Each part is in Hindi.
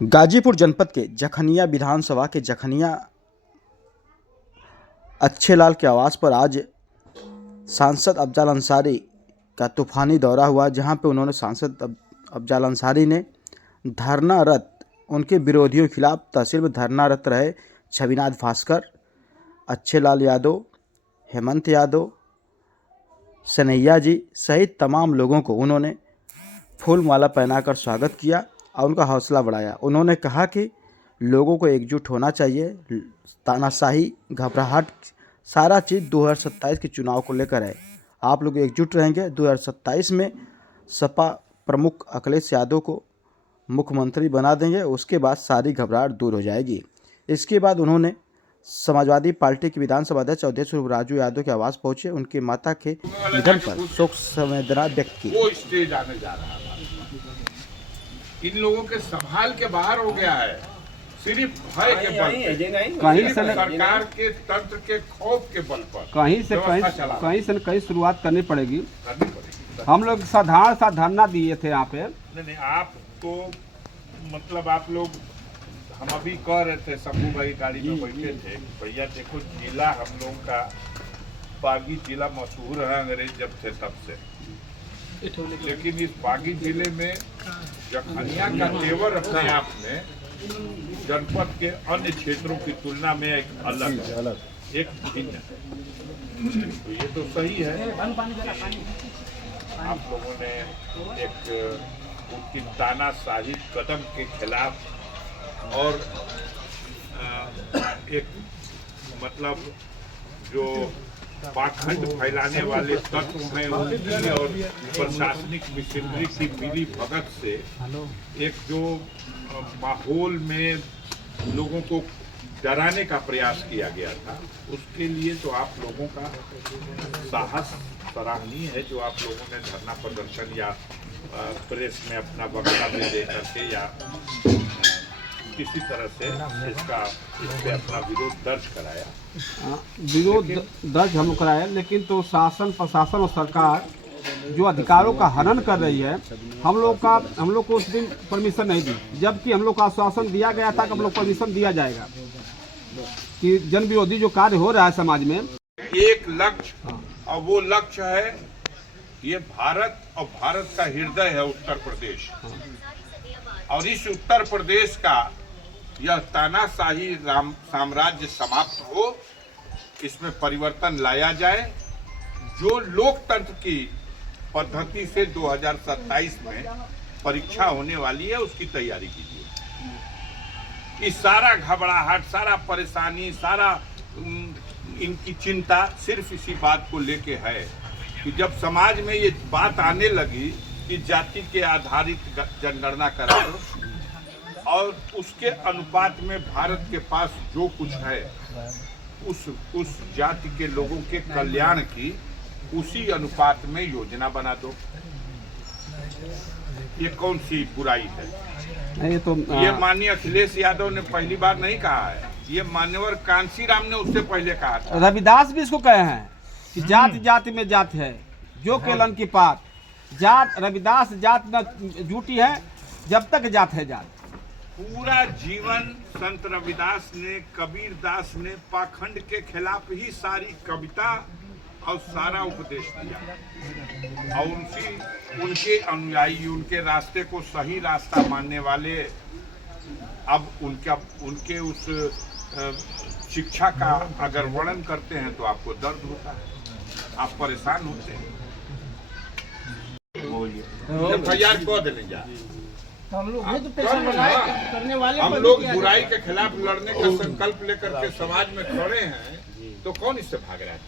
गाजीपुर जनपद के जखनिया विधानसभा के जखनिया अच्छेलाल के आवास पर आज सांसद अफजल अंसारी का तूफानी दौरा हुआ, जहां पे उन्होंने सांसद अफजल अंसारी ने धरनारत उनके विरोधियों के खिलाफ तहसील में धरनारत रहे छविनाथ भास्कर, अच्छेलाल यादव, हेमंत यादव, सनैया जी सहित तमाम लोगों को उन्होंने फूल माला पहनाकर स्वागत किया और उनका हौसला बढ़ाया। उन्होंने कहा कि लोगों को एकजुट होना चाहिए, तानाशाही, घबराहट, सारा चीज़ 2027 के चुनाव को लेकर है। आप लोग एकजुट रहेंगे, 2027 में सपा प्रमुख अखिलेश यादव को मुख्यमंत्री बना देंगे, उसके बाद सारी घबराहट दूर हो जाएगी। इसके बाद उन्होंने समाजवादी पार्टी के विधानसभा अध्यक्ष राजू यादव के आवास पहुंचे, उनकी माता के निधन पर शोक संवेदना व्यक्त की। वो स्टेज आने जा रहा है, इन लोगों के संभाल के बाहर हो गया है, सिर्फ भय के बल पर, कहीं से सरकार के तंत्र के खौफ के बल पर कहीं से कहीं शुरुआत करनी पड़ेगी। हम लोग साधारण सा धरना दिए थे यहाँ पे। नहीं, आप तो मतलब आप लोग, हम अभी कह रहे थे, शंभू भाई गाड़ी में बैठे थे, भैया देखो जिला हम लोग का बागी जिला मशहूर है अंग्रेज जब थे तब से, लेकिन इस बागी जिले में जखनिया का तेवर अपने आप में जनपद के अन्य क्षेत्रों की तुलना में एक अलग है, एक भिन्न है। तो ये तो सही है, आप लोगों ने एक उनकी तानाशाही कदम के खिलाफ और एक मतलब जो पाखंड फैलाने वाले तत्व हैं उनकी और प्रशासनिक मिशनरी की मिली भगत से एक जो माहौल में लोगों को डराने का प्रयास किया गया था, उसके लिए तो आप लोगों का साहस सराहनीय है, जो आप लोगों ने धरना प्रदर्शन या प्रेस में अपना वक्तव्य दे करके या किसी तरह से इस पे अपना विरोध दर्ज कराया। विरोध दर्ज हम कराया, लेकिन तो शासन, प्रशासन और सरकार जो अधिकारों का हनन कर रही है, हम लोग को उस दिन परमिशन नहीं दी, जबकि हम लोग को आश्वासन दिया गया था कि हम लोग परमिशन दिया जाएगा कि जन विरोधी जो कार्य हो रहा है समाज में, एक लक्ष्य, और वो लक्ष्य है ये भारत, और भारत का हृदय है उत्तर प्रदेश, और इस उत्तर प्रदेश का यह तानाशाही साम्राज्य समाप्त हो, इसमें परिवर्तन लाया जाए। जो लोकतंत्र की पद्धति से 2027 में परीक्षा होने वाली है, उसकी तैयारी कीजिए। इस सारा घबराहट, सारा परेशानी, सारा इनकी चिंता सिर्फ इसी बात को लेके है कि जब समाज में ये बात आने लगी कि जाति के आधारित जनगणना करा दो, और उसके अनुपात में भारत के पास जो कुछ है उस जाति के लोगों के कल्याण की उसी अनुपात में योजना बना दो, ये कौन सी बुराई है? ये माननीय अखिलेश यादव ने पहली बार नहीं कहा है, ये मान्यवर कांशीराम ने उससे पहले कहा था। रविदास भी इसको कहे हैं कि जाति जाति में जात है, जो केलन की पात, जात रविदास जात न झूठी है जब तक जात है जात। पूरा जीवन संत रविदास ने, कबीर दास ने पाखंड के खिलाफ ही सारी कविता और सारा उपदेश दिया, और उनके अनुयायी, उनके रास्ते को सही रास्ता मानने वाले अब उनके उस शिक्षा का अगर वर्णन करते हैं तो आपको दर्द होता है, आप परेशान होते हैं। FIR को देने जा, हम लोग करने वाले, हम लोग बुराई के खिलाफ लड़ने का संकल्प लेकर के समाज में खड़े हैं, तो कौन इससे भाग रहा है?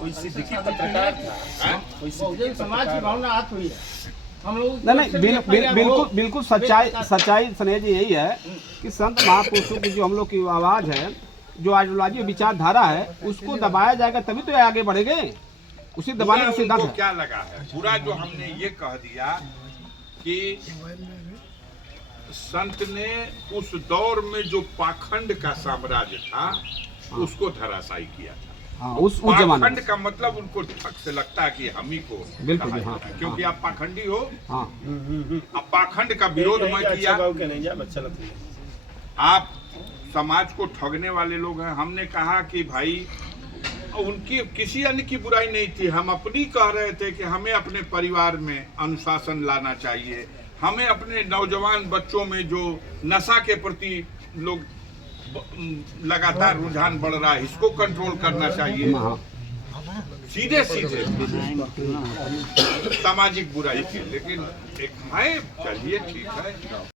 कोई सिद्दीकी पत्रकार था, बहुजन समाज की भावना आत हुई है। हम लोग नहीं, बिल्कुल सच्चाई स्नेह जी यही है कि संत महापुरुषों की जो हम लोग की आवाज है, जो आइडियोलॉजी विचारधारा है, उसको दबाया जाएगा तभी तो आगे बढ़ेंगे। उसी दबाने का सिद्धांत है। क्या लगा है पूरा जो हमने ये कह दिया कि संत ने उस दौर में जो पाखंड का साम्राज्य था उसको धराशायी किया था, हाँ, उस जमाने पाखंड में। का मतलब उनको ठग से लगता है कि हम ही को बिल्कुल, कहा हाँ, जाता है, क्योंकि आप पाखंडी हो। हाँ अब पाखंड का विरोध मैं किया। आप समाज को ठगने वाले लोग हैं। हमने कहा कि भाई उनकी किसी अन्य की बुराई नहीं थी, हम अपनी कह रहे थे कि हमें अपने परिवार में अनुशासन लाना चाहिए, हमें अपने नौजवान बच्चों में जो नशा के प्रति लोग लगातार रुझान बढ़ रहा है, इसको कंट्रोल करना चाहिए। हाँ सीधे सीधे सामाजिक बुराई के, लेकिन एक है, चलिए ठीक है।